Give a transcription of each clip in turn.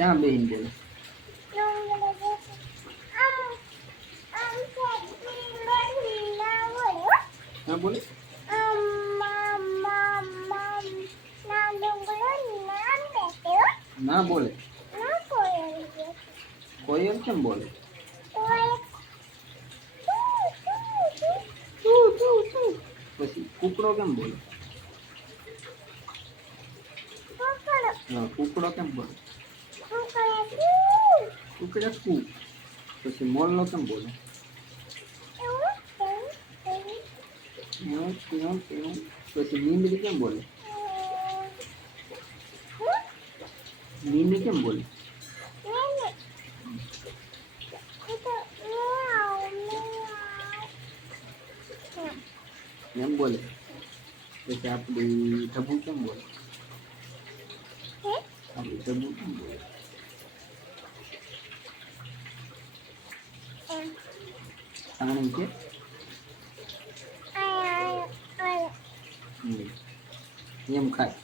ક્યાં બેહીને બોલે? ક્યાં બોલે? ના બોલે. કોયલ કેમ બોલે? પછી કૂકડો કેમ બોલે? હા, કૂકડો કેમ બોલે? કૂકડે કૂ. પછી મોરલો કેમ બોલે? પછી નીંદડી કેમ બોલે? નીંદ કેમ બોલે? એમ બોલે. પછી આપડી ઢબુ કેમ બોલે? આપડી ઢબુ કેમ બોલે? સાણી કે એમ ખાય.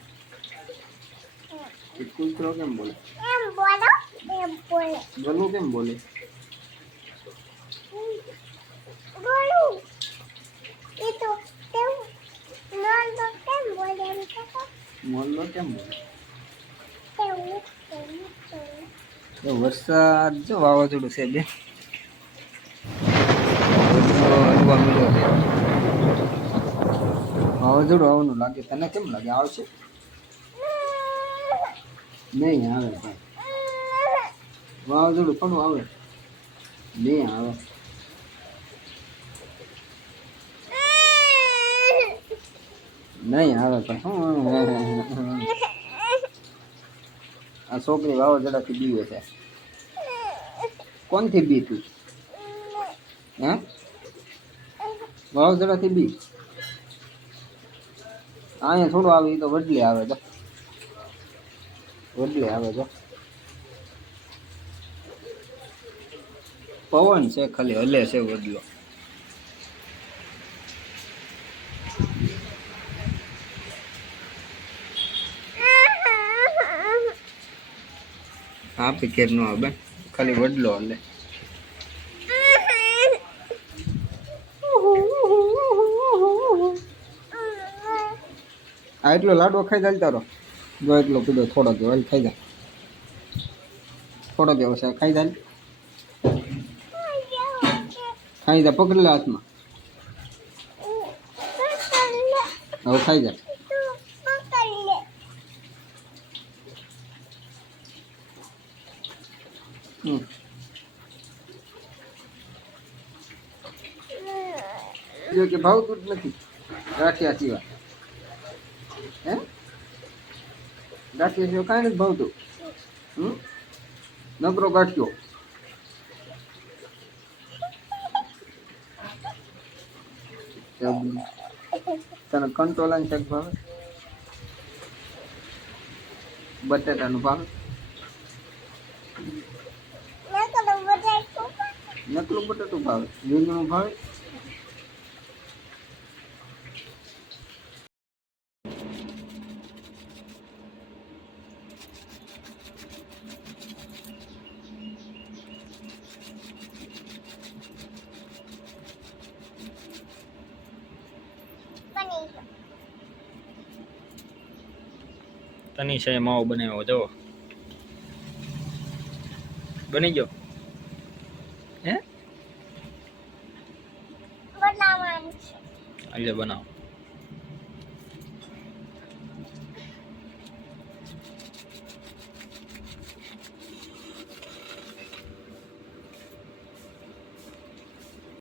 કૂતરો કેમ બોલે? ગલું કેમ બોલે? મોરલો કેમ બોલે? તો વરસાદ જો વાવાઝોડું છે બે. વાવાઝોડું આવવાનું લાગે. તને કેમ લાગે આવશે? નહીં આવે ભાઈ. વાવાઝોડું થોડું આવે. નહીં આવે. નહીં આવે પણ શું? આ છોકરી વાવાઝોડાથી બીવે છે. કોણથી બી તું? હે? વાવાઝોડાથી બી? અહીંયા થોડું આવે એ તો વડલે આવે તો. વડલે આવે તો. પવન છે ખાલી હલે છે વડલો. આપી ઘેર નો આવે ખાલી વડલો હલે. આ એટલો લાડવો ખાઈ જાય તારો. જો એટલો પીડો થોડો જો ખાઈ જાય. થોડો કેવો છે ખાઈ જાય. ખાઈ જાય પકડેલા હાથમાં. હવે ખાઈ જાય. કે ભાવતું જ નથી ગાંઠિયા સિવાય. હે ગાંઠિયા સિવાય કાંઈ નથી ભાવતું. નકરો ગાંઠિયો. તને કંટોલાનું શાક ભાવે? બટાટાનું ભાવે? નકલું બટાટું ભાવે? રીંગણું ભાવે? તનીષાએ માવો બનાવ્યો જો બની ગયો. હે બનાવવાનું છે એટલે બનાવો.